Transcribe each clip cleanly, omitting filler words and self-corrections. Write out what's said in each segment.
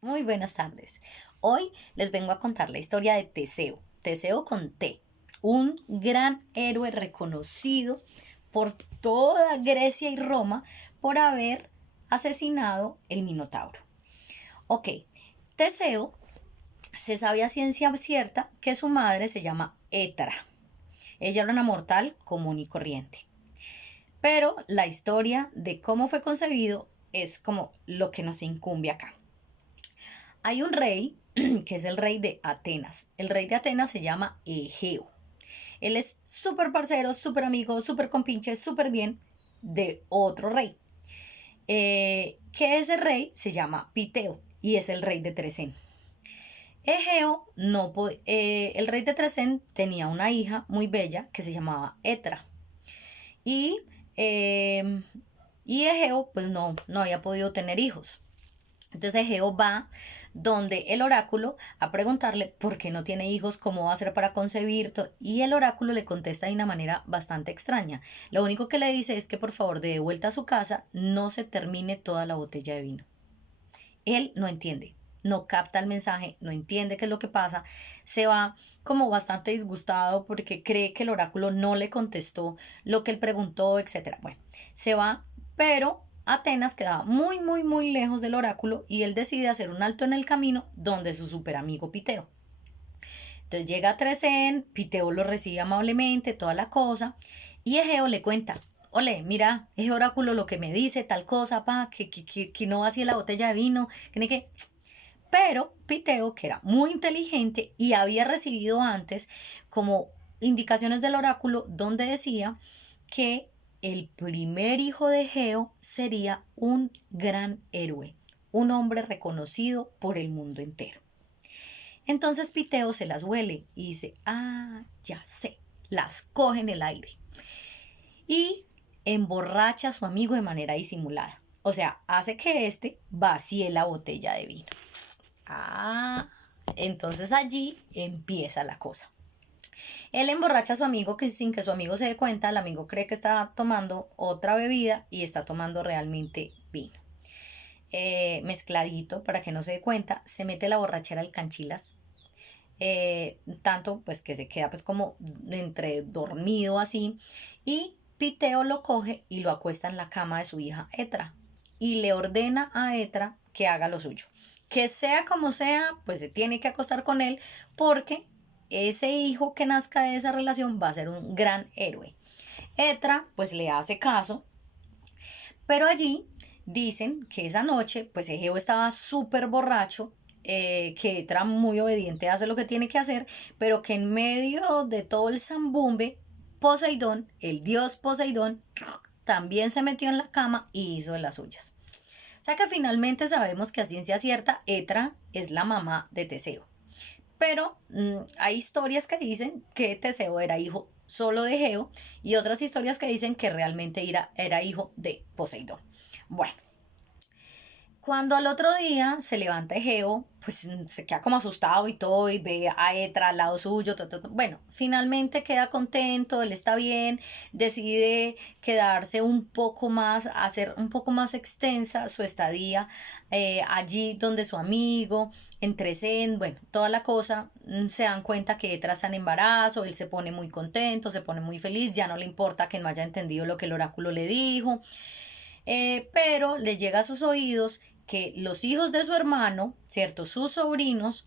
Muy buenas tardes. Hoy les vengo a contar la historia de Teseo, Teseo con T, un gran héroe reconocido por toda Grecia y Roma por haber asesinado el Minotauro. Ok, Teseo se sabía a ciencia cierta que su madre se llama Hétera. Ella era una mortal común y corriente. Pero la historia de cómo fue concebido es como lo que nos incumbe acá. Hay un rey que es el rey de Atenas. El rey de Atenas se llama Egeo. Él es súper parcero, súper amigo, súper compinche, súper bien de otro rey. Que ese rey se llama Piteo y es el rey de Trecén. Egeo no el rey de Trecén tenía una hija muy bella que se llamaba Etra. Y, eh, y Egeo pues no había podido tener hijos. Entonces Egeo va donde el oráculo a preguntarle por qué no tiene hijos, cómo va a hacer para concebir, y el oráculo le contesta de una manera bastante extraña. Lo único que le dice es que por favor de vuelta a su casa no se termine toda la botella de vino. Él no entiende, no capta el mensaje, no entiende qué es lo que pasa, se va como bastante disgustado porque cree que el oráculo no le contestó lo que él preguntó, etcétera. Bueno, se va, pero Atenas quedaba muy lejos del oráculo y él decide hacer un alto en el camino donde su super amigo Piteo. Entonces llega a Trecén, Piteo lo recibe amablemente, toda la cosa, y Egeo le cuenta: ole, mira, ese oráculo lo que me dice, tal cosa, que no vacíe la botella de vino, que. Pero Piteo, que era muy inteligente y había recibido antes como indicaciones del oráculo donde decía que el primer hijo de Egeo sería un gran héroe, un hombre reconocido por el mundo entero. Entonces Piteo se las huele y dice: ah, ya sé, las coge en el aire. Y emborracha a su amigo de manera disimulada. O sea, hace que éste vacíe la botella de vino. Ah, entonces allí empieza la cosa. Él emborracha a su amigo que sin que su amigo se dé cuenta, el amigo cree que está tomando otra bebida y está tomando realmente vino. Mezcladito para que no se dé cuenta, se mete la borrachera al canchilas. Tanto pues que se queda pues como entre dormido así, y Piteo lo coge y lo acuesta en la cama de su hija Etra y le ordena a Etra que haga lo suyo, que sea como sea pues se tiene que acostar con él porque ese hijo que nazca de esa relación va a ser un gran héroe. Etra pues le hace caso, pero allí dicen que esa noche, pues Egeo estaba súper borracho, que era muy obediente, hace lo que tiene que hacer, pero que en medio de todo el zambumbe, Poseidón, el dios Poseidón, también se metió en la cama y hizo de las suyas. O sea que finalmente sabemos que a ciencia cierta, Etra es la mamá de Teseo. Pero hay historias que dicen que Teseo era hijo solo de Egeo y otras historias que dicen que realmente era hijo de Poseidón. Bueno, cuando al otro día se levanta Egeo, pues se queda como asustado y todo, y ve a Etra al lado suyo. Bueno, finalmente queda contento, él está bien, decide quedarse un poco más, hacer un poco más extensa su estadía allí donde su amigo, en Trecén, bueno, toda la cosa. Se dan cuenta que Etra está en embarazo, él se pone muy contento, se pone muy feliz, ya no le importa que no haya entendido lo que el oráculo le dijo. Pero le llega a sus oídos que los hijos de su hermano, ¿cierto? Sus sobrinos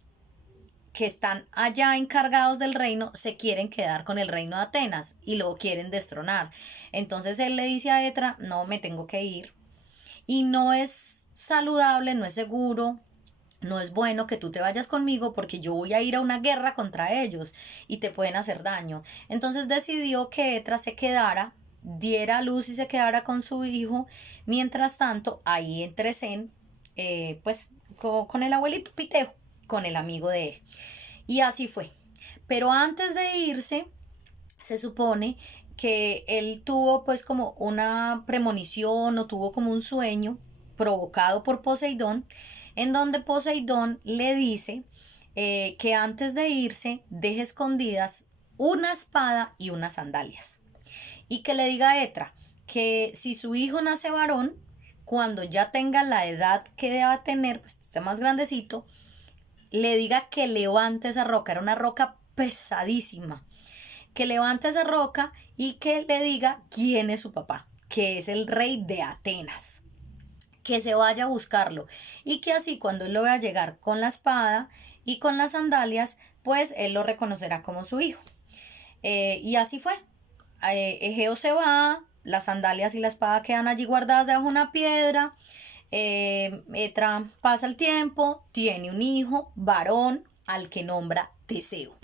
que están allá encargados del reino se quieren quedar con el reino de Atenas y lo quieren destronar. Entonces él le dice a Etra: no, me tengo que ir. Y no es saludable, no es seguro, no es bueno que tú te vayas conmigo porque yo voy a ir a una guerra contra ellos y te pueden hacer daño. Entonces decidió que Etra se quedara, diera a luz y se quedara con su hijo. Mientras tanto, ahí en Trecén, pues con el abuelito Piteo, con el amigo de él. Y así fue. Pero antes de irse, se supone que él tuvo pues como una premonición o tuvo como un sueño provocado por Poseidón, en donde Poseidón le dice que antes de irse deje escondidas una espada y unas sandalias y que le diga a Etra que si su hijo nace varón, cuando ya tenga la edad que deba tener, pues esté más grandecito, le diga que levante esa roca. Era una roca pesadísima. Que levante esa roca y que le diga quién es su papá, que es el rey de Atenas. Que se vaya a buscarlo y que así cuando él lo vea llegar con la espada y con las sandalias, pues él lo reconocerá como su hijo. Y así fue. Egeo se va, las sandalias y la espada quedan allí guardadas debajo de una piedra. Etra pasa el tiempo, tiene un hijo, varón, al que nombra Teseo.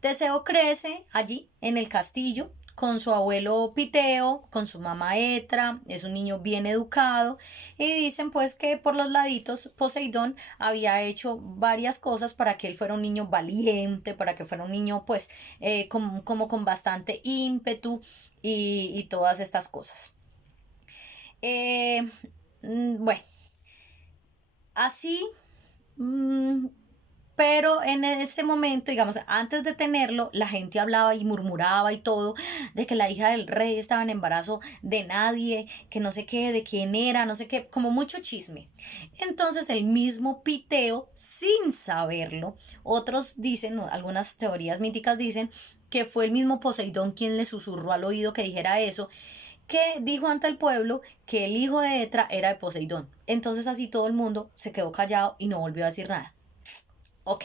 Teseo crece allí en el castillo con su abuelo Piteo, con su mamá Etra, es un niño bien educado y dicen pues que por los laditos Poseidón había hecho varias cosas para que él fuera un niño valiente, para que fuera un niño pues como con bastante ímpetu y todas estas cosas. Bueno, así... Pero en ese momento, digamos, antes de tenerlo, la gente hablaba y murmuraba y todo de que la hija del rey estaba en embarazo de nadie, que no sé qué, de quién era, no sé qué, como mucho chisme. Entonces el mismo Piteo, sin saberlo, otros dicen, algunas teorías míticas dicen que fue el mismo Poseidón quien le susurró al oído que dijera eso, que dijo ante el pueblo que el hijo de Etra era de Poseidón. Entonces así todo el mundo se quedó callado y no volvió a decir nada. Ok,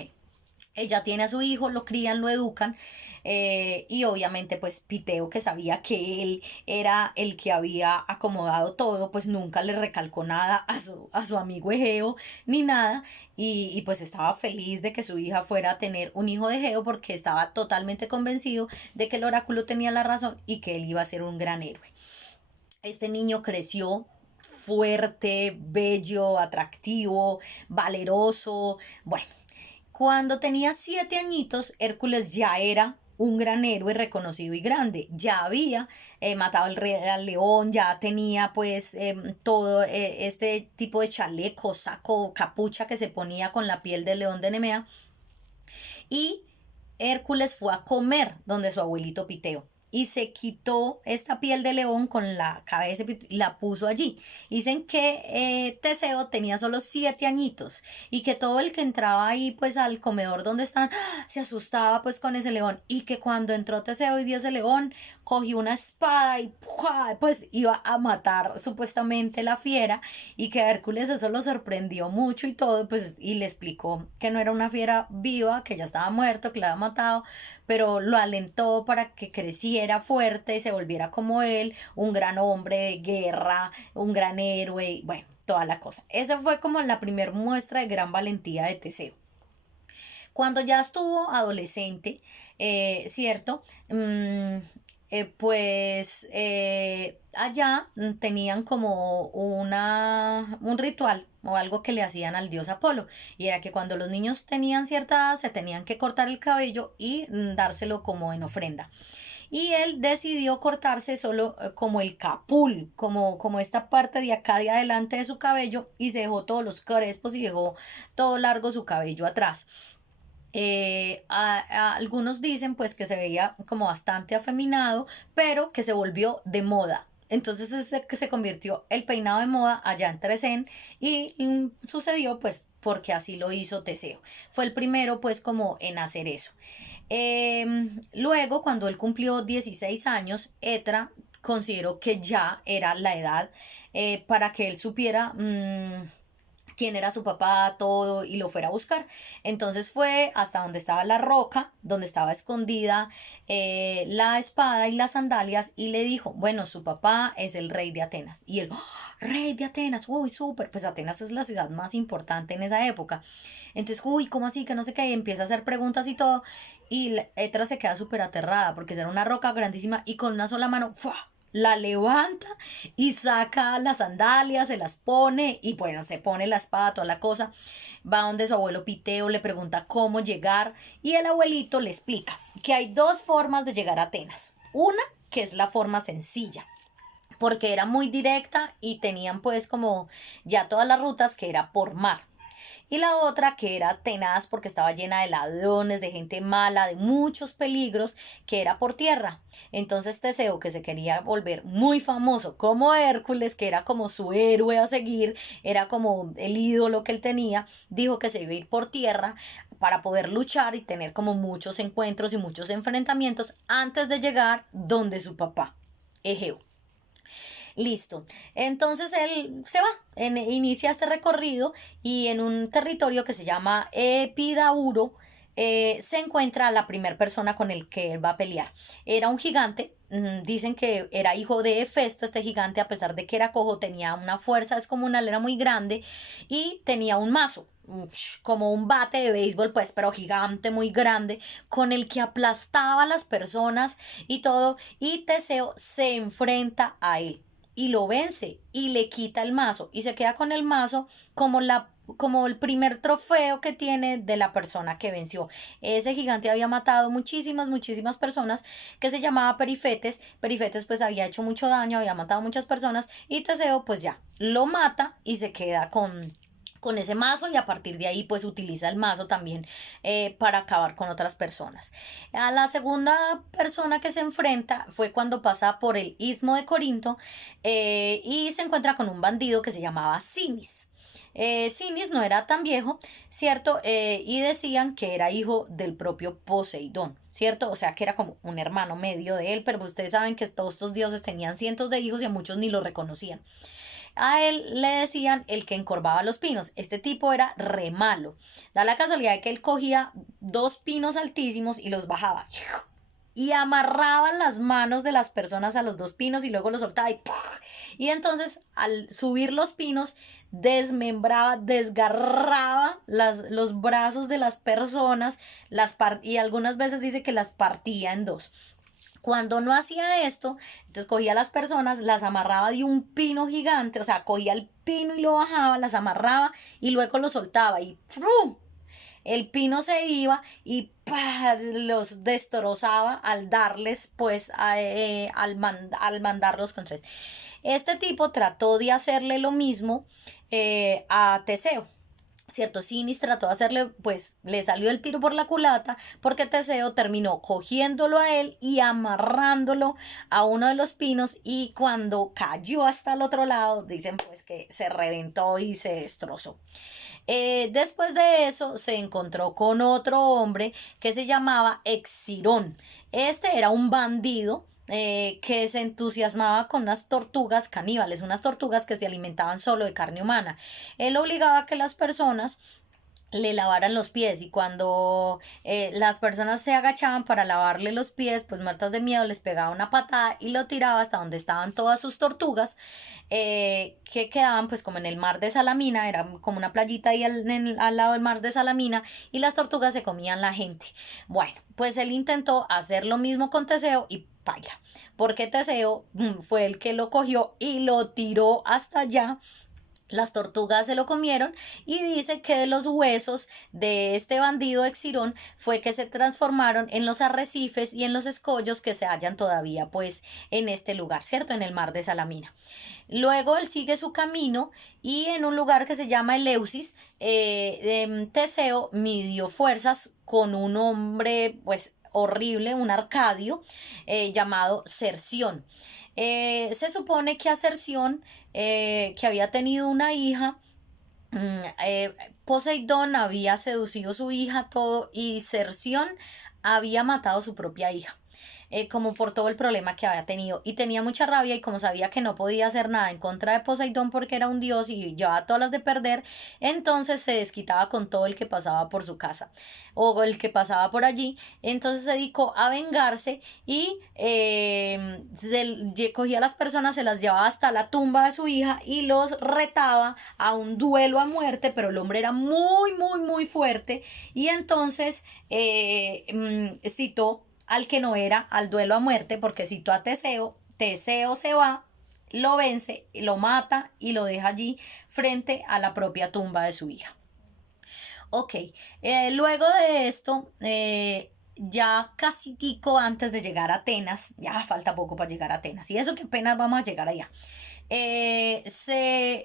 ella tiene a su hijo, lo crían, lo educan y obviamente pues Piteo, que sabía que él era el que había acomodado todo, pues nunca le recalcó nada a su amigo Egeo ni nada y pues estaba feliz de que su hija fuera a tener un hijo de Egeo porque estaba totalmente convencido de que el oráculo tenía la razón y que él iba a ser un gran héroe. Este niño creció fuerte, bello, atractivo, valeroso, bueno. Cuando tenía 7 añitos, Hércules ya era un gran héroe reconocido y grande. Ya había matado al león, ya tenía pues todo este tipo de chaleco, saco, capucha que se ponía con la piel del león de Nemea. Y Hércules fue a comer donde su abuelito Piteo y se quitó esta piel de león con la cabeza y la puso allí. Dicen que Teseo tenía solo 7 añitos y que todo el que entraba ahí pues al comedor donde están se asustaba pues con ese león y que cuando entró Teseo y vio ese león cogió una espada y pues iba a matar supuestamente la fiera y que a Hércules eso lo sorprendió mucho y todo pues y le explicó que no era una fiera viva, que ya estaba muerto, que la había matado, pero lo alentó para que creciera fuerte y se volviera como él, un gran hombre de guerra, un gran héroe, bueno, toda la cosa. Esa fue como la primera muestra de gran valentía de Teseo. Cuando ya estuvo adolescente, ¿cierto? Allá tenían como un ritual o algo que le hacían al dios Apolo y era que cuando los niños tenían cierta edad se tenían que cortar el cabello y dárselo como en ofrenda. Y él decidió cortarse solo como el capul, como esta parte de acá de adelante de su cabello y se dejó todos los crespos y dejó todo largo su cabello atrás. Algunos dicen pues que se veía como bastante afeminado, pero que se volvió de moda. Entonces se convirtió el peinado de moda allá en Trecén y sucedió pues porque así lo hizo Teseo. Fue el primero pues como en hacer eso. Luego cuando él cumplió 16 años, Etra consideró que ya era la edad para que él supiera quién era su papá, todo, y lo fuera a buscar. Entonces fue hasta donde estaba la roca, donde estaba escondida la espada y las sandalias, y le dijo, bueno, su papá es el rey de Atenas. Y él, ¡oh, rey de Atenas! Uy, súper, pues Atenas es la ciudad más importante en esa época. Entonces, uy, ¿cómo así? Que no sé qué, y empieza a hacer preguntas y todo, y Etra se queda súper aterrada, porque era una roca grandísima, y con una sola mano, ¡fua!, la levanta y saca las sandalias, se las pone y bueno, se pone la espada, toda la cosa. Va donde su abuelo Piteo, le pregunta cómo llegar y el abuelito le explica que hay 2 formas de llegar a Atenas. Una que es la forma sencilla, porque era muy directa y tenían pues como ya todas las rutas que era por mar. y la otra que era tenaz porque estaba llena de ladrones, de gente mala, de muchos peligros, que era por tierra. Entonces Teseo, que se quería volver muy famoso como Hércules, que era como su héroe a seguir, era como el ídolo que él tenía, dijo que se iba a ir por tierra para poder luchar y tener como muchos encuentros y muchos enfrentamientos antes de llegar donde su papá, Egeo. Listo. Entonces él se va, inicia este recorrido y en un territorio que se llama Epidauro se encuentra la primera persona con el que él va a pelear. Era un gigante. Dicen que era hijo de Hefesto. Este gigante, a pesar de que era cojo, tenía una fuerza descomunal, era muy grande y tenía un mazo, como un bate de béisbol, pues, pero gigante, muy grande, con el que aplastaba a las personas y todo. Y Teseo se enfrenta a él y lo vence y le quita el mazo y se queda con el mazo como el primer trofeo que tiene de la persona que venció. Ese gigante había matado muchísimas personas, que se llamaba Perifetes. Perifetes pues había hecho mucho daño, había matado muchas personas y Teseo pues ya lo mata y se queda con ese mazo, y a partir de ahí pues utiliza el mazo también para acabar con otras personas. A la segunda persona que se enfrenta fue cuando pasa por el istmo de Corinto y se encuentra con un bandido que se llamaba Sinis. Sinis no era tan viejo, ¿cierto? Y decían que era hijo del propio Poseidón, ¿cierto? O sea que era como un hermano medio de él, pero ustedes saben que todos estos dioses tenían cientos de hijos y a muchos ni lo reconocían. A él le decían el que encorvaba los pinos. Este tipo era re malo. Da la casualidad de que él cogía 2 pinos altísimos y los bajaba. Y amarraba las manos de las personas a los 2 pinos y luego los soltaba y ¡puf! Y entonces al subir los pinos desmembraba, desgarraba los brazos de las personas y algunas veces dice que las partía en dos. Cuando no hacía esto, entonces cogía a las personas, las amarraba de un pino gigante, o sea, cogía el pino y lo bajaba, las amarraba y luego lo soltaba y ¡frum! El pino se iba y ¡pah! Los destrozaba al darles, pues, al mandarlos contra él. Este tipo trató de hacerle lo mismo a Teseo. ¿Cierto? Sinis trató de hacerle, pues le salió el tiro por la culata porque Teseo terminó cogiéndolo a él y amarrándolo a uno de los pinos, y cuando cayó hasta el otro lado, dicen pues que se reventó y se destrozó. Después de eso se encontró con otro hombre que se llamaba Exirón. Este era un bandido que se entusiasmaba con unas tortugas caníbales, unas tortugas que se alimentaban solo de carne humana. Él obligaba a que las personas le lavaran los pies, y cuando las personas se agachaban para lavarle los pies, pues muertas de miedo les pegaba una patada y lo tiraba hasta donde estaban todas sus tortugas, que quedaban pues como en el mar de Salamina. Era como una playita ahí al lado del mar de Salamina, y las tortugas se comían la gente. Bueno, pues él intentó hacer lo mismo con Teseo y paila, porque Teseo fue el que lo cogió y lo tiró hasta allá. Las tortugas se lo comieron, y dice que de los huesos de este bandido Exirón fue que se transformaron en los arrecifes y en los escollos que se hallan todavía pues en este lugar, ¿cierto? En el mar de Salamina. Luego él sigue su camino y en un lugar que se llama Eleusis, Teseo midió fuerzas con un hombre pues horrible, un arcadio llamado Cerción. Se supone que a Cerción, que había tenido una hija, Poseidón había seducido a su hija, todo, y Cerción había matado a su propia hija. Como por todo el problema que había tenido, y tenía mucha rabia, y como sabía que no podía hacer nada en contra de Poseidón porque era un dios y llevaba todas las de perder, entonces se desquitaba con todo el que pasaba por su casa o el que pasaba por allí. Entonces se dedicó a vengarse y cogía a las personas, se las llevaba hasta la tumba de su hija y los retaba a un duelo a muerte, pero el hombre era muy fuerte, y entonces citó al que no era al duelo a muerte, porque citó a Teseo. Teseo se va, lo vence, lo mata y lo deja allí frente a la propia tumba de su hija. Ok, luego de esto, ya casi tico antes de llegar a Atenas, ya falta poco para llegar a Atenas, y eso que apenas vamos a llegar allá. se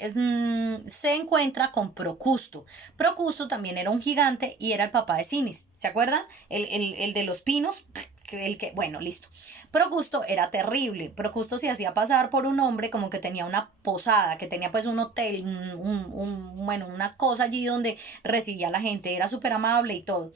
encuentra con Procusto. Procusto también era un gigante y era el papá de Sinis. ¿Se acuerdan? El de los pinos. Bueno, listo. Procusto era terrible. Procusto se hacía pasar por un hombre como que tenía una posada, que tenía pues un hotel, bueno, una cosa allí donde recibía a la gente. Era súper amable y todo.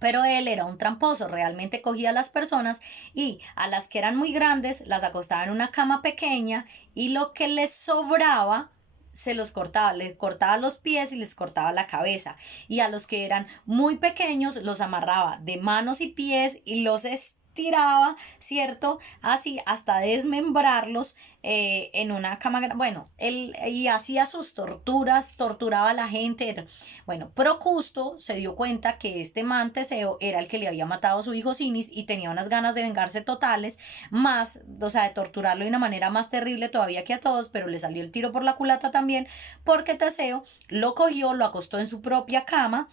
Pero él era un tramposo, realmente cogía a las personas y a las que eran muy grandes las acostaba en una cama pequeña y lo que les sobraba se los cortaba, les cortaba los pies y les cortaba la cabeza. Y a los que eran muy pequeños los amarraba de manos y pies y los estiraba, ¿cierto? Así hasta desmembrarlos en una cama. Bueno, él y hacía sus torturas, torturaba a la gente. Bueno, Procusto se dio cuenta que este man Teseo era el que le había matado a su hijo Sinis y tenía unas ganas de vengarse totales, más, o sea, de torturarlo de una manera más terrible todavía que a todos, pero le salió el tiro por la culata también, porque Teseo lo cogió, lo acostó en su propia cama,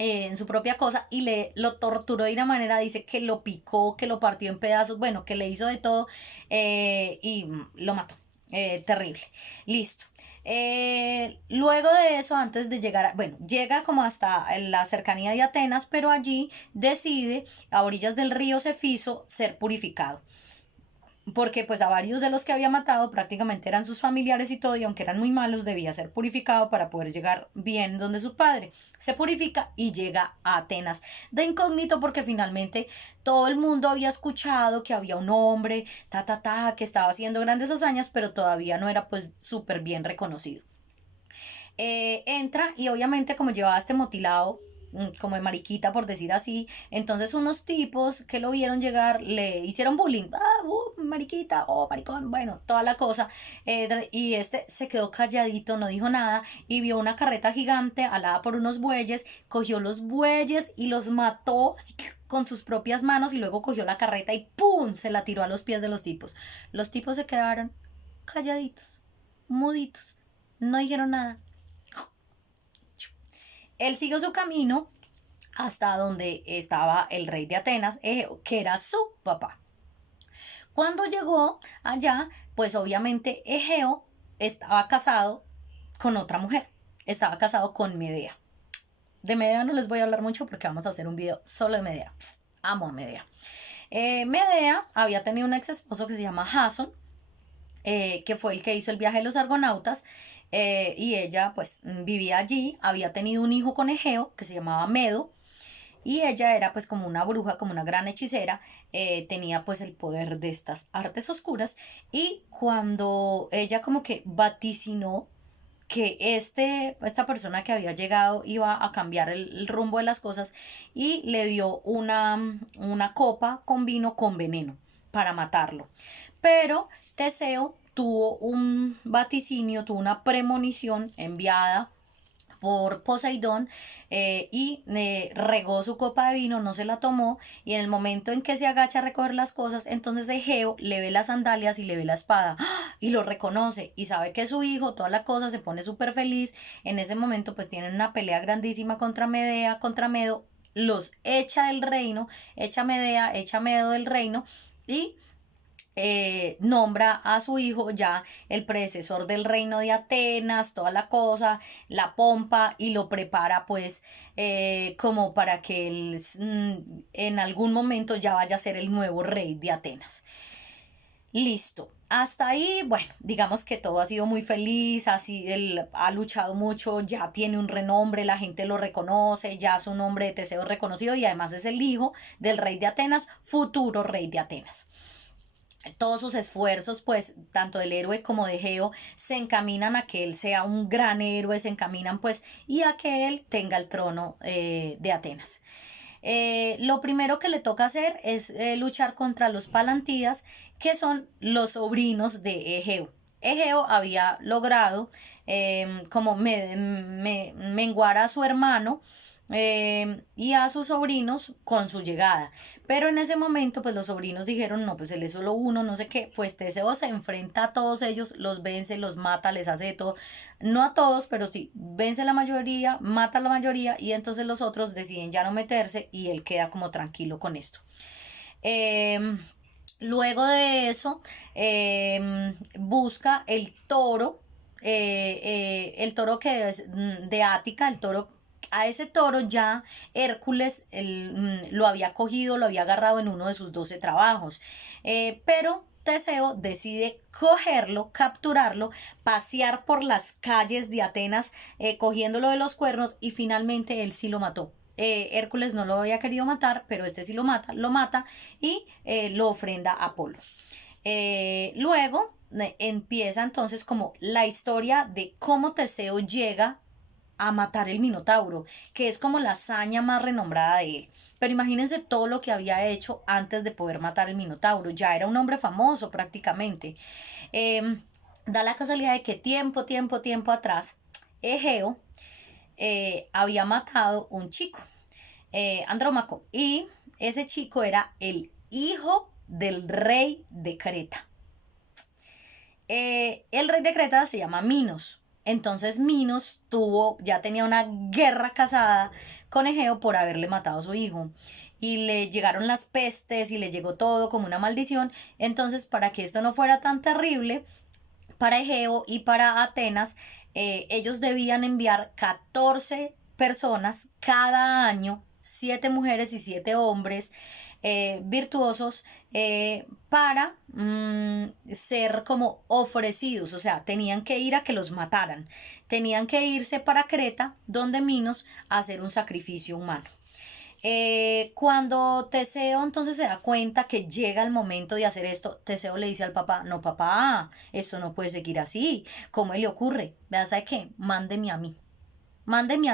en su propia cosa y lo torturó de una manera, dice que lo picó, que lo partió en pedazos, bueno, que le hizo de todo y lo mató. Terrible. Listo. Luego de eso, antes de llegar, bueno, llega como hasta la cercanía de Atenas, pero allí decide, a orillas del río Cefiso, ser purificado, porque pues a varios de los que había matado prácticamente eran sus familiares y todo, y aunque eran muy malos debía ser purificado para poder llegar bien donde su padre. Se purifica y llega a Atenas de incógnito porque finalmente todo el mundo había escuchado que había un hombre, que estaba haciendo grandes hazañas, pero todavía no era pues súper bien reconocido. Entra y obviamente como llevaba este motilado como de mariquita por decir así, entonces unos tipos que lo vieron llegar le hicieron bullying, mariquita, maricón, bueno, toda la cosa, y este se quedó calladito, no dijo nada y vio una carreta gigante alada por unos bueyes, cogió los bueyes y los mató así con sus propias manos y luego cogió la carreta y ¡pum! Se la tiró a los pies de los tipos se quedaron calladitos, muditos, no dijeron nada. Él siguió su camino hasta donde estaba el rey de Atenas, que era su papá. Cuando llegó allá, pues obviamente Egeo estaba casado con otra mujer, estaba casado con Medea. De Medea no les voy a hablar mucho porque vamos a hacer un video solo de Medea. Amo a Medea. Medea había tenido un ex esposo que se llama Jasón, que fue el que hizo el viaje de los argonautas, y ella pues vivía allí, había tenido un hijo con Egeo que se llamaba Medo, y ella era pues como una bruja, como una gran hechicera, tenía pues el poder de estas artes oscuras, y cuando ella como que vaticinó que esta persona que había llegado iba a cambiar el rumbo de las cosas y le dio una copa con vino con veneno para matarlo. Pero Teseo tuvo un vaticinio, tuvo una premonición enviada por Poseidón, y regó su copa de vino, no se la tomó, y en el momento en que se agacha a recoger las cosas, entonces Egeo le ve las sandalias y le ve la espada, y lo reconoce y sabe que es su hijo, toda la cosa, se pone súper feliz. En ese momento pues tienen una pelea grandísima contra Medea, contra Medo, los echa del reino, echa Medea, echa Medo del reino, y nombra a su hijo ya el predecesor del reino de Atenas, toda la cosa, la pompa, y lo prepara pues como para que él en algún momento ya vaya a ser el nuevo rey de Atenas. Listo. Hasta ahí, bueno, digamos que todo ha sido muy feliz, así él ha luchado mucho, ya tiene un renombre, la gente lo reconoce, ya su nombre de Teseo es reconocido y además es el hijo del rey de Atenas, futuro rey de Atenas. Todos sus esfuerzos, pues, tanto del héroe como de Egeo, se encaminan a que él sea un gran héroe, se encaminan, pues, y a que él tenga el trono de Atenas. Lo primero que le toca hacer es luchar contra los Palantídas, que son los sobrinos de Egeo. Egeo había logrado como menguar a su hermano y a sus sobrinos con su llegada. Pero en ese momento, pues los sobrinos dijeron, no, pues él es solo uno, no sé qué. Pues Teseo se enfrenta a todos ellos, los vence, los mata, les hace todo. No a todos, pero sí, vence a la mayoría, mata a la mayoría, y entonces los otros deciden ya no meterse y él queda como tranquilo con esto. Luego de eso, busca el toro que es de Ática, el toro. A ese toro ya Hércules lo había cogido, lo había agarrado en uno de sus 12 trabajos. Pero Teseo decide cogerlo, capturarlo, pasear por las calles de Atenas, cogiéndolo de los cuernos, y finalmente él sí lo mató. Hércules no lo había querido matar, pero este sí lo mata y lo ofrenda a Apolo. Luego empieza entonces como la historia de cómo Teseo llega a matar el Minotauro, que es como la hazaña más renombrada de él. Pero imagínense todo lo que había hecho antes de poder matar el Minotauro. Ya era un hombre famoso prácticamente. Da la casualidad de que tiempo atrás, Egeo había matado un chico, Andrómaco, y ese chico era el hijo del rey de Creta. El rey de Creta se llama Minos. Entonces Minos ya tenía una guerra casada con Egeo por haberle matado a su hijo. Y le llegaron las pestes y le llegó todo como una maldición. Entonces, para que esto no fuera tan terrible, para Egeo y para Atenas, ellos debían enviar 14 personas cada año, 7 mujeres y 7 hombres virtuosos, para ser como ofrecidos. O sea, tenían que ir a que los mataran, tenían que irse para Creta, donde Minos, a hacer un sacrificio humano. Cuando Teseo entonces se da cuenta que llega el momento de hacer esto, Teseo le dice al papá: no, papá, esto no puede seguir así. ¿Cómo le ocurre? Vea, ¿sabe qué? Mándeme a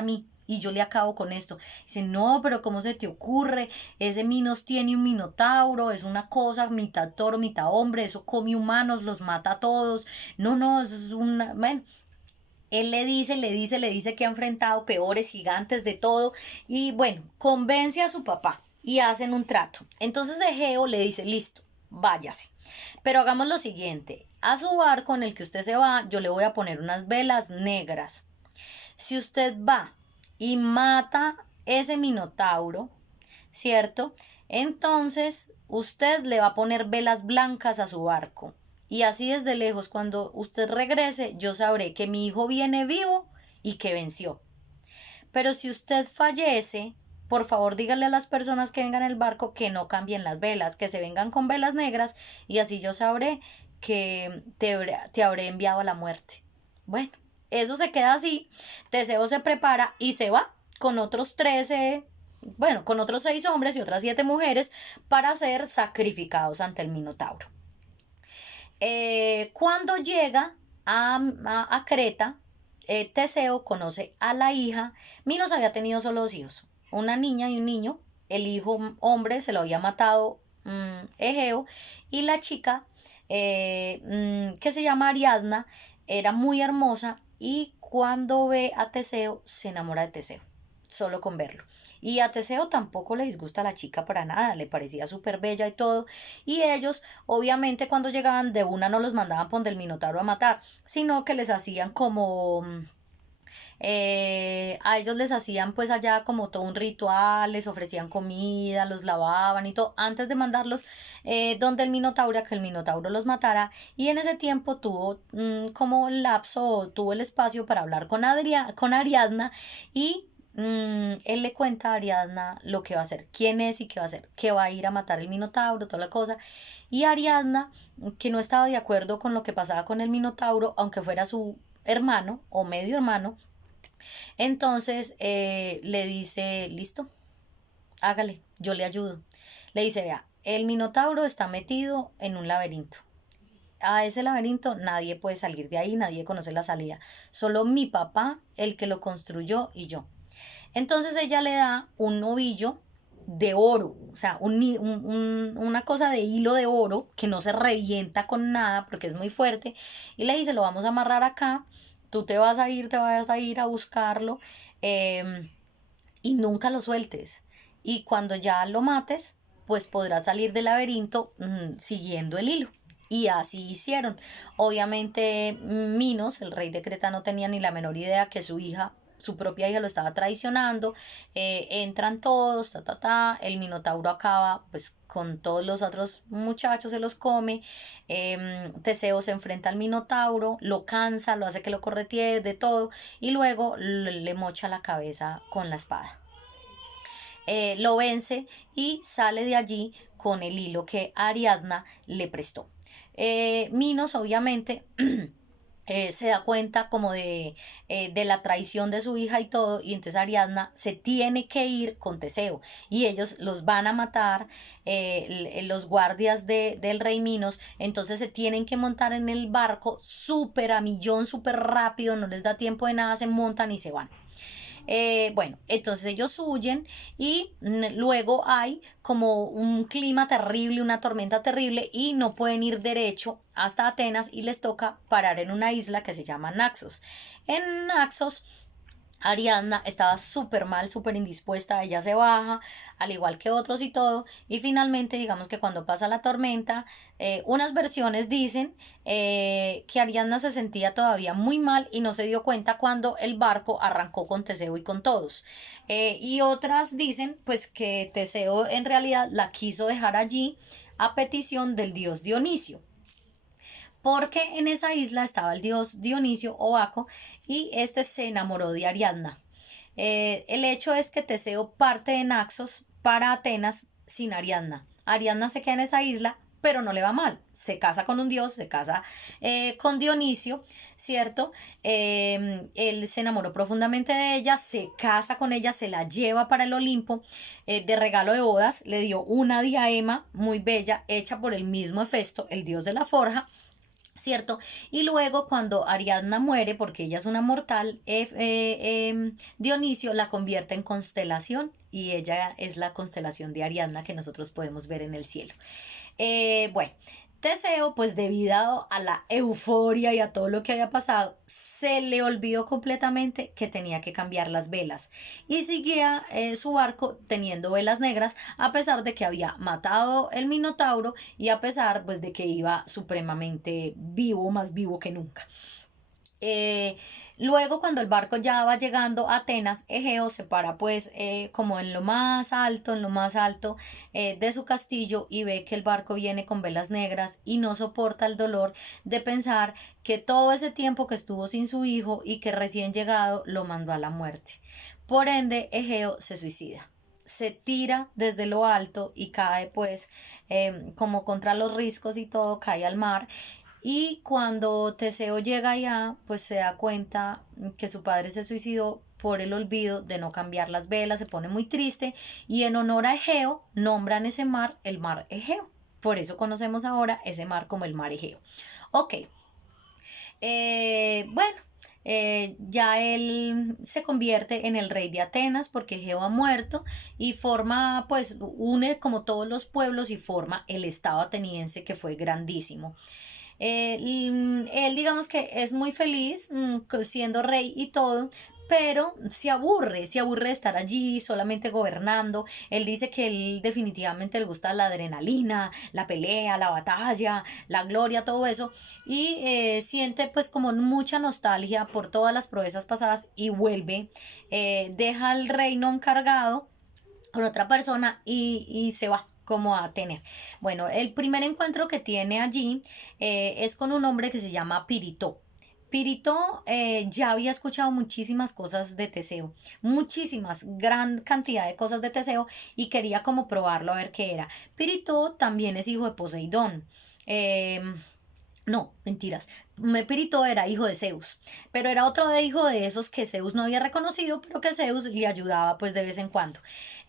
mí y yo le acabo con esto. Dice: no, pero ¿cómo se te ocurre? Ese Minos tiene un minotauro, es una cosa mitad toro, mitad hombre, eso come humanos, los mata a todos. No, eso es una... Bueno, él le dice que ha enfrentado peores gigantes de todo, y bueno, convence a su papá y hacen un trato. Entonces Egeo le dice: listo, váyase, pero hagamos lo siguiente: a su barco en el que usted se va, yo le voy a poner unas velas negras. Si usted va y mata ese minotauro, ¿cierto? Entonces usted le va a poner velas blancas a su barco. Y así desde lejos, cuando usted regrese, yo sabré que mi hijo viene vivo y que venció. Pero si usted fallece, por favor dígale a las personas que vengan en el barco que no cambien las velas, que se vengan con velas negras, y así yo sabré que te habré enviado a la muerte. Bueno, eso se queda así. Teseo se prepara y se va con otros 13, bueno, con otros 6 hombres y otras 7 mujeres, para ser sacrificados ante el Minotauro. Cuando llega a Creta, Teseo conoce a la hija. Minos había tenido solo 2 hijos, una niña y un niño. El hijo hombre se lo había matado Egeo, y la chica, que se llama Ariadna, era muy hermosa, y cuando ve a Teseo se enamora de Teseo solo con verlo. Y a Teseo tampoco le disgusta la chica para nada, le parecía súper bella y todo. Y ellos, obviamente, cuando llegaban, de una no los mandaban por del Minotauro a matar, sino que les hacían como... a ellos les hacían pues allá como todo un ritual, les ofrecían comida, los lavaban y todo, antes de mandarlos donde el Minotauro, a que el Minotauro los matara. Y en ese tiempo tuvo como el lapso, tuvo el espacio para hablar con Ariadna, y él le cuenta a Ariadna lo que va a hacer, quién es y qué va a hacer, que va a ir a matar el Minotauro, toda la cosa. Y Ariadna, que no estaba de acuerdo con lo que pasaba con el Minotauro, aunque fuera su hermano o medio hermano, entonces le dice: listo, hágale, yo le ayudo. Le dice: vea, el Minotauro está metido en un laberinto. A ese laberinto nadie puede salir de ahí, nadie conoce la salida, solo mi papá, el que lo construyó, y yo. Entonces ella le da un ovillo de oro, o sea, una cosa de hilo de oro que no se revienta con nada porque es muy fuerte, y le dice: lo vamos a amarrar acá, tú te vas a ir a buscarlo, y nunca lo sueltes. Y cuando ya lo mates, pues podrás salir del laberinto siguiendo el hilo. Y así hicieron. Obviamente Minos, el rey de Creta, no tenía ni la menor idea que su hija su propia hija lo estaba traicionando, entran todos, el Minotauro acaba pues con todos los otros muchachos, se los come, Teseo se enfrenta al Minotauro, lo cansa, lo hace que lo corretee de todo y luego le mocha la cabeza con la espada. Lo vence y sale de allí con el hilo que Ariadna le prestó. Minos obviamente se da cuenta como de la traición de su hija y todo, y entonces Ariadna se tiene que ir con Teseo y ellos los van a matar, los guardias del rey Minos, entonces se tienen que montar en el barco súper a millón, súper rápido, no les da tiempo de nada, se montan y se van. Bueno, entonces ellos huyen y luego hay como un clima terrible, una tormenta terrible y no pueden ir derecho hasta Atenas y les toca parar en una isla que se llama Naxos. En Naxos Ariadna estaba súper mal, súper indispuesta, ella se baja, al igual que otros y todo, y finalmente digamos que cuando pasa la tormenta, unas versiones dicen que Ariadna se sentía todavía muy mal y no se dio cuenta cuando el barco arrancó con Teseo y con todos. Y otras dicen pues que Teseo en realidad la quiso dejar allí a petición del dios Dionisio, porque en esa isla estaba el dios Dionisio o Baco y este se enamoró de Ariadna. El hecho es que Teseo parte de Naxos para Atenas sin Ariadna. Ariadna se queda en esa isla, pero no le va mal. Se casa con un dios, se casa con Dionisio, ¿cierto? Él se enamoró profundamente de ella, se casa con ella, se la lleva para el Olimpo. De regalo de bodas le dio una diadema muy bella hecha por el mismo Hefesto, el dios de la forja, ¿cierto? Y luego cuando Ariadna muere, porque ella es una mortal, Dionisio la convierte en constelación y ella es la constelación de Ariadna que nosotros podemos ver en el cielo. Bueno, Teseo, pues debido a la euforia y a todo lo que había pasado, se le olvidó completamente que tenía que cambiar las velas y seguía su barco teniendo velas negras a pesar de que había matado el Minotauro y a pesar pues de que iba supremamente vivo, más vivo que nunca. Luego cuando el barco ya va llegando a Atenas, Egeo se para pues como en lo más alto de su castillo y ve que el barco viene con velas negras y no soporta el dolor de pensar que todo ese tiempo que estuvo sin su hijo y que recién llegado lo mandó a la muerte. Por ende, Egeo se suicida. Se tira desde lo alto y cae pues como contra los riscos y todo, cae al mar. Y cuando Teseo llega allá, pues se da cuenta que su padre se suicidó por el olvido de no cambiar las velas, se pone muy triste y en honor a Egeo nombran ese mar el mar Egeo. Por eso conocemos ahora ese mar como el mar Egeo. Ok, bueno, ya él se convierte en el rey de Atenas porque Egeo ha muerto y forma, pues une como todos los pueblos y forma el estado ateniense que fue grandísimo. Él digamos que es muy feliz siendo rey y todo, pero se aburre de estar allí solamente gobernando. Él dice que él definitivamente le gusta la adrenalina, la pelea, la batalla, la gloria, todo eso, y siente pues como mucha nostalgia por todas las proezas pasadas y vuelve, deja el reino encargado con otra persona y se va como a tener. Bueno, el primer encuentro que tiene allí es con un hombre que se llama Pirito. Pirito ya había escuchado muchísimas cosas de Teseo, muchísimas, gran cantidad de cosas de Teseo y quería como probarlo a ver qué era. Pirito también es hijo de Poseidón. No, mentiras. Pirito era hijo de Zeus, pero era otro de hijo de esos que Zeus no había reconocido, pero que Zeus le ayudaba pues de vez en cuando.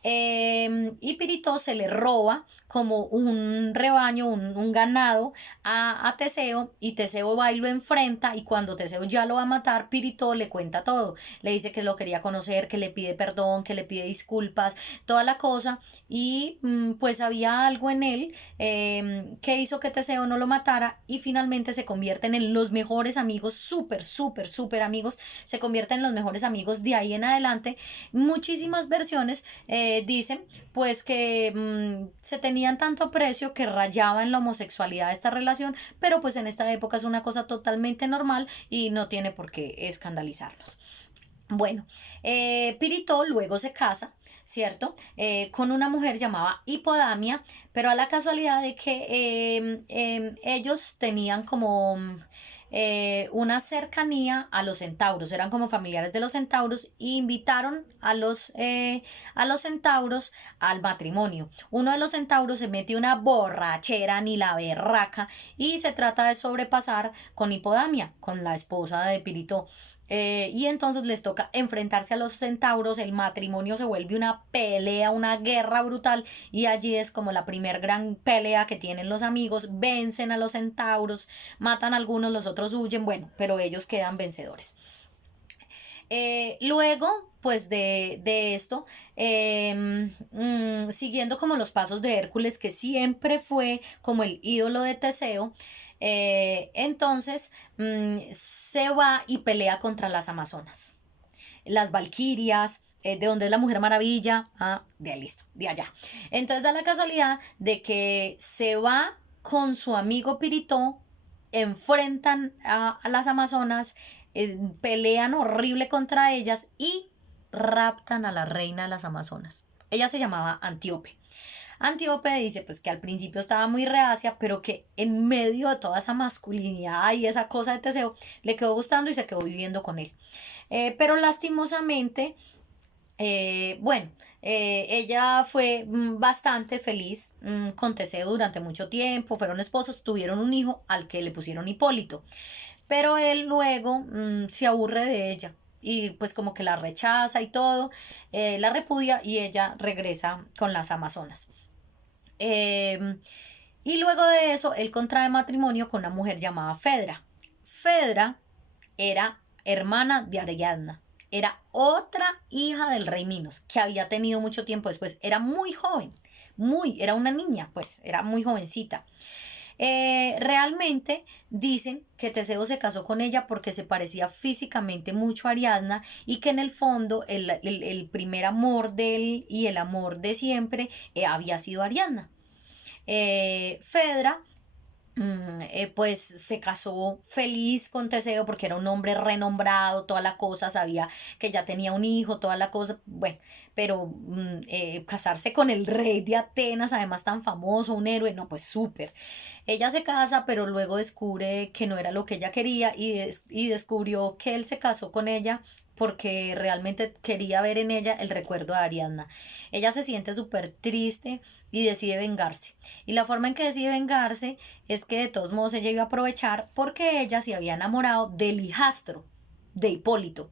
Y Pirito se le roba como un rebaño, un ganado a Teseo y Teseo va y lo enfrenta y cuando Teseo ya lo va a matar, Pirito le cuenta todo. Le dice que lo quería conocer, que le pide perdón, que le pide disculpas, toda la cosa y pues había algo en él que hizo que Teseo no lo matara y finalmente se convierten en los mejores amigos, súper amigos, se convierten en los mejores amigos de ahí en adelante. Muchísimas versiones dicen pues que se tenían tanto aprecio que rayaba en la homosexualidad de esta relación, pero pues en esta época es una cosa totalmente normal y no tiene por qué escandalizarnos. Bueno, Pirito luego se casa, ¿cierto? Con una mujer llamada Hipodamia, pero a la casualidad de que ellos tenían como una cercanía a los centauros, eran como familiares de los centauros e invitaron a los centauros al matrimonio. Uno de los centauros se mete una borrachera ni la berraca y se trata de sobrepasar con Hipodamia, con la esposa de Pirito. Y entonces les toca enfrentarse a los centauros, el matrimonio se vuelve una pelea, una guerra brutal y allí es como la primer gran pelea que tienen los amigos, vencen a los centauros, matan a algunos, los otros huyen, bueno, pero ellos quedan vencedores. Luego, pues de esto, siguiendo como los pasos de Hércules, que siempre fue como el ídolo de Teseo, entonces se va y pelea contra las Amazonas, las Valquirias, de donde es la Mujer Maravilla, de listo, de allá. Entonces da la casualidad de que se va con su amigo Pirito, enfrentan a las Amazonas, pelean horrible contra ellas y raptan a la reina de las Amazonas. Ella se llamaba Antíope. Antíope dice pues que al principio estaba muy reacia, pero que en medio de toda esa masculinidad y esa cosa de Teseo, le quedó gustando y se quedó viviendo con él. Pero lastimosamente, bueno, ella fue bastante feliz con Teseo durante mucho tiempo, fueron esposos, tuvieron un hijo al que le pusieron Hipólito, pero él luego se aburre de ella y pues como que la rechaza y todo, la repudia y ella regresa con las Amazonas. Eh, y luego de eso, él contrae matrimonio con una mujer llamada Fedra. Fedra era hermana de Ariadna. Era otra hija del rey Minos, que había tenido mucho tiempo después. Era muy joven, era una niña, pues, era muy jovencita. Realmente dicen que Teseo se casó con ella porque se parecía físicamente mucho a Ariadna y que en el fondo el primer amor de él y el amor de siempre había sido Ariadna. Fedra pues se casó feliz con Teseo porque era un hombre renombrado, toda la cosa, sabía que ya tenía un hijo, toda la cosa, bueno, pero casarse con el rey de Atenas, además tan famoso, un héroe, no, pues súper. Ella se casa, pero luego descubre que no era lo que ella quería y descubrió que él se casó con ella porque realmente quería ver en ella el recuerdo de Ariadna. Ella se siente súper triste y decide vengarse. Y la forma en que decide vengarse es que de todos modos ella iba a aprovechar porque ella se había enamorado del hijastro de Hipólito.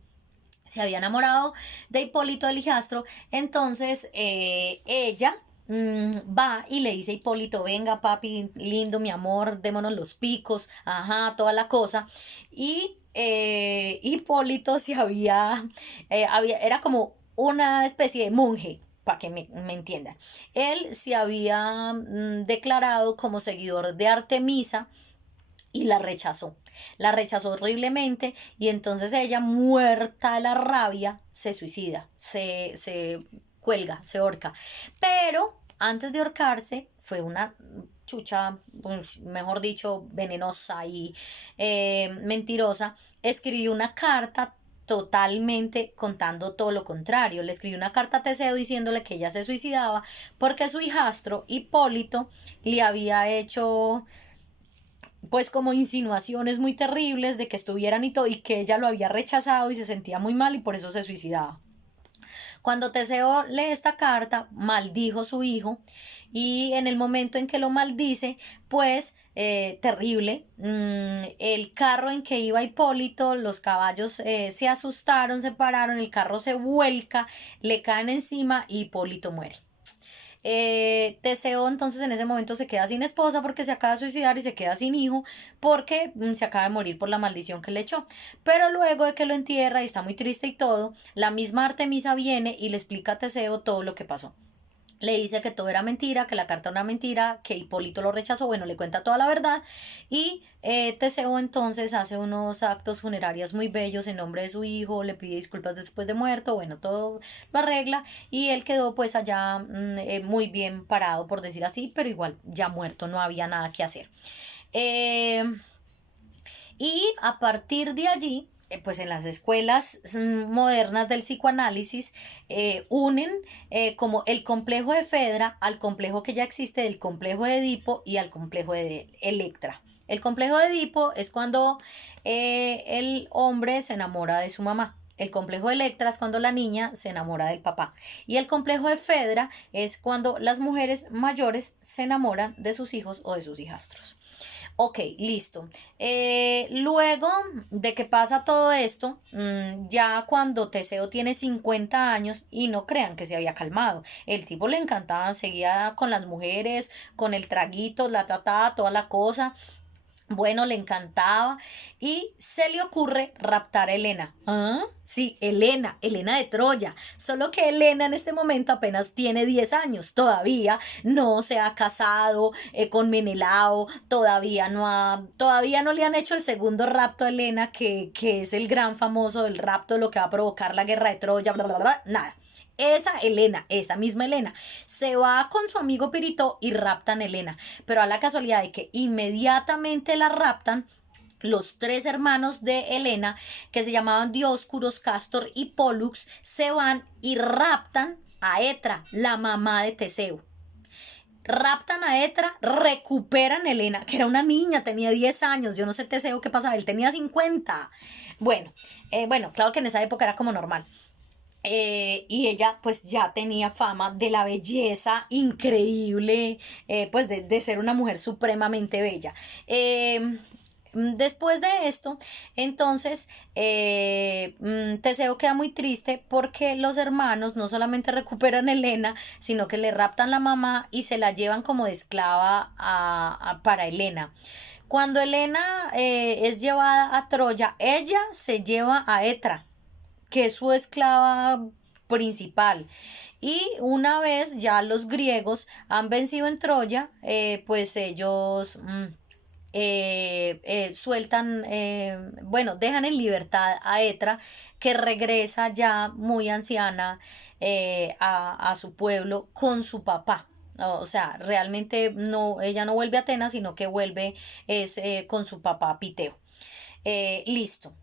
Se había enamorado de Hipólito del hijastro, entonces ella va y le dice a Hipólito, venga papi, lindo, mi amor, démonos los picos, ajá, toda la cosa. Y Hipólito era como una especie de monje, para que me entiendan. Él se había declarado como seguidor de Artemisa y la rechazó. La rechazó horriblemente y entonces ella, muerta de la rabia, se suicida, se cuelga, se ahorca. Pero antes de ahorcarse fue una chucha, mejor dicho, venenosa y mentirosa, escribió una carta totalmente contando todo lo contrario. Le escribió una carta a Teseo diciéndole que ella se suicidaba porque su hijastro Hipólito le había hecho pues como insinuaciones muy terribles de que estuvieran y todo y que ella lo había rechazado y se sentía muy mal y por eso se suicidaba. Cuando Teseo lee esta carta, maldijo a su hijo y en el momento en que lo maldice, pues terrible, el carro en que iba Hipólito, los caballos se asustaron, se pararon, el carro se vuelca, le caen encima y Hipólito muere. Teseo entonces en ese momento se queda sin esposa porque se acaba de suicidar y se queda sin hijo porque se acaba de morir por la maldición que le echó. Pero luego de que lo entierra y está muy triste y todo, la misma Artemisa viene y le explica a Teseo todo lo que pasó. Le dice que todo era mentira, que la carta era una mentira, que Hipólito lo rechazó, bueno, le cuenta toda la verdad y Teseo entonces hace unos actos funerarios muy bellos en nombre de su hijo, le pide disculpas después de muerto, bueno, todo lo arregla y él quedó pues allá muy bien parado, por decir así, pero igual ya muerto, no había nada que hacer. Y a partir de allí, pues en las escuelas modernas del psicoanálisis unen como el complejo de Fedra al complejo que ya existe del complejo de Edipo y al complejo de Electra. El complejo de Edipo es cuando el hombre se enamora de su mamá. El complejo de Electra es cuando la niña se enamora del papá. Y el complejo de Fedra es cuando las mujeres mayores se enamoran de sus hijos o de sus hijastros. Ok, listo. Luego de que pasa todo esto, ya cuando Teseo tiene 50 años, y no crean que se había calmado, el tipo le encantaba, seguía con las mujeres, con el traguito, la tata, toda la cosa. Bueno, le encantaba y se le ocurre raptar a Helena. ¿Ah? Sí, Helena de Troya. Solo que Helena en este momento apenas tiene 10 años. Todavía no se ha casado con Menelao. Todavía no le han hecho el segundo rapto a Helena, que es el gran famoso del rapto, lo que va a provocar la guerra de Troya, bla, bla, bla. Nada. Esa misma Helena, se va con su amigo Pirito y raptan a Helena. Pero a la casualidad de que inmediatamente la raptan, los tres hermanos de Helena, que se llamaban Dioscuros, Castor y Pólux, se van y raptan a Etra, la mamá de Teseo. Raptan a Etra, recuperan a Helena, que era una niña, tenía 10 años. Yo no sé Teseo qué pasaba, él tenía 50. Bueno, claro que en esa época era como normal. Y ella pues ya tenía fama de la belleza increíble, pues de ser una mujer supremamente bella. Después de esto, entonces, Teseo queda muy triste porque los hermanos no solamente recuperan a Helena, sino que le raptan la mamá y se la llevan como de esclava para Helena. Cuando Helena es llevada a Troya, ella se lleva a Etra, que es su esclava principal. Y una vez ya los griegos han vencido en Troya, pues ellos sueltan, bueno, dejan en libertad a Etra, que regresa ya muy anciana a su pueblo con su papá. O sea, realmente no, ella no vuelve a Atenas, sino que vuelve con su papá Piteo. Listo.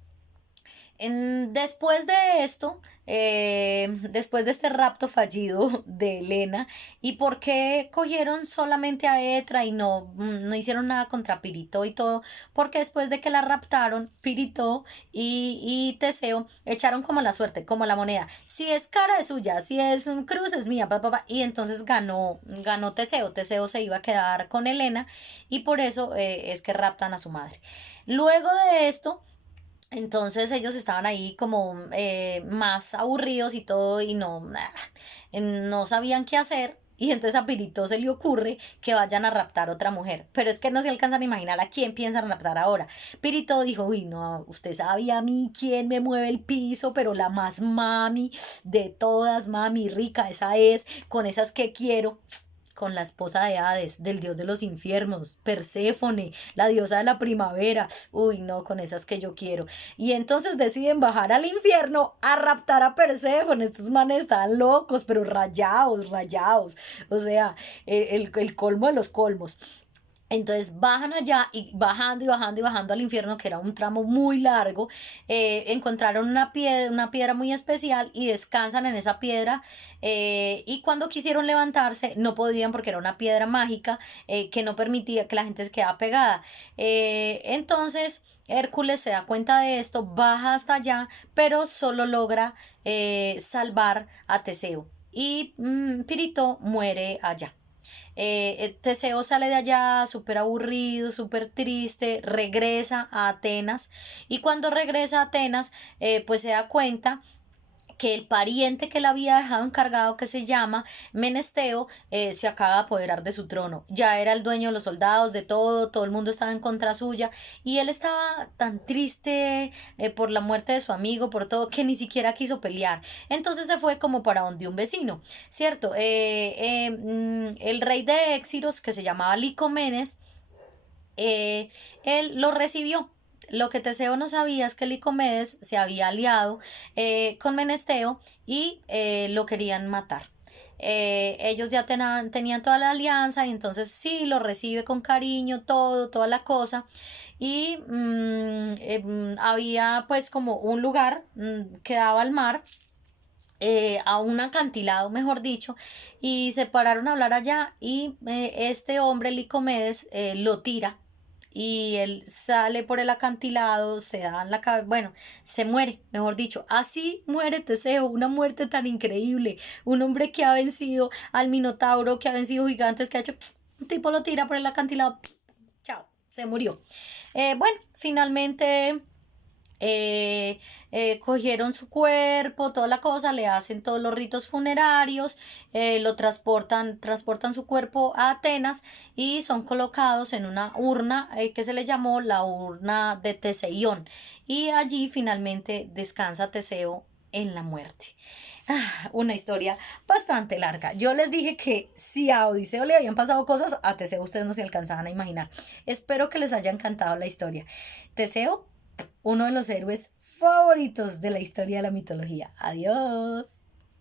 Después de esto, después de este rapto fallido de Helena, ¿y por qué cogieron solamente a Etra y no hicieron nada contra Pirito y todo? Porque después de que la raptaron, Pirito y Teseo echaron como la suerte, como la moneda. Si es cara es suya, si es cruz es mía, y entonces ganó Teseo. Teseo se iba a quedar con Helena y por eso es que raptan a su madre. Luego de esto, entonces ellos estaban ahí como más aburridos y todo y no sabían qué hacer. Y entonces a Pirito se le ocurre que vayan a raptar otra mujer. Pero es que no se alcanzan a imaginar a quién piensan raptar ahora. Pirito dijo, uy, no, usted sabía a mí quién me mueve el piso, pero la más mami de todas, mami rica, esa es, con esas que quiero, con la esposa de Hades, del dios de los infiernos, Perséfone, la diosa de la primavera. Uy, no, con esas que yo quiero. Y entonces deciden bajar al infierno a raptar a Perséfone. Estos manes están locos, pero rayados, rayados. O sea, el colmo de los colmos. Entonces bajan allá y bajando y bajando y bajando al infierno, que era un tramo muy largo, encontraron una piedra muy especial y descansan en esa piedra, y cuando quisieron levantarse no podían porque era una piedra mágica que no permitía que la gente se quedara pegada. Entonces Hércules se da cuenta de esto, baja hasta allá, pero solo logra salvar a Teseo y Pirito muere allá. Teseo sale de allá súper aburrido, súper triste, regresa a Atenas y cuando regresa a Atenas pues se da cuenta que el pariente que le había dejado encargado, que se llama Menesteo, se acaba de apoderar de su trono. Ya era el dueño de los soldados, de todo el mundo estaba en contra suya y él estaba tan triste por la muerte de su amigo, por todo, que ni siquiera quiso pelear. Entonces se fue como para donde un vecino, ¿cierto? El rey de Éxiros, que se llamaba Licomenes, él lo recibió. Lo que Teseo no sabía es que Licomedes se había aliado con Menesteo y lo querían matar. ellos ya tenían toda la alianza y entonces sí, lo recibe con cariño, toda la cosa. Y había pues como un lugar que daba al mar, a un acantilado, mejor dicho, y se pararon a hablar allá y este hombre, Licomedes, lo tira y él sale por el acantilado, se da en la cabeza, bueno, se muere, mejor dicho. Así muere Teseo, una muerte tan increíble. Un hombre que ha vencido al Minotauro, que ha vencido gigantes, que ha hecho, un tipo lo tira por el acantilado, chao, se murió. Bueno, finalmente cogieron su cuerpo, toda la cosa, le hacen todos los ritos funerarios, lo transportan su cuerpo a Atenas y son colocados en una urna que se le llamó la urna de Teseión. Y allí finalmente descansa Teseo en la muerte. Una historia bastante larga. Yo les dije que si a Odiseo le habían pasado cosas, a Teseo ustedes no se alcanzaban a imaginar. Espero que les haya encantado la historia. Teseo, uno de los héroes favoritos de la historia de la mitología. Adiós.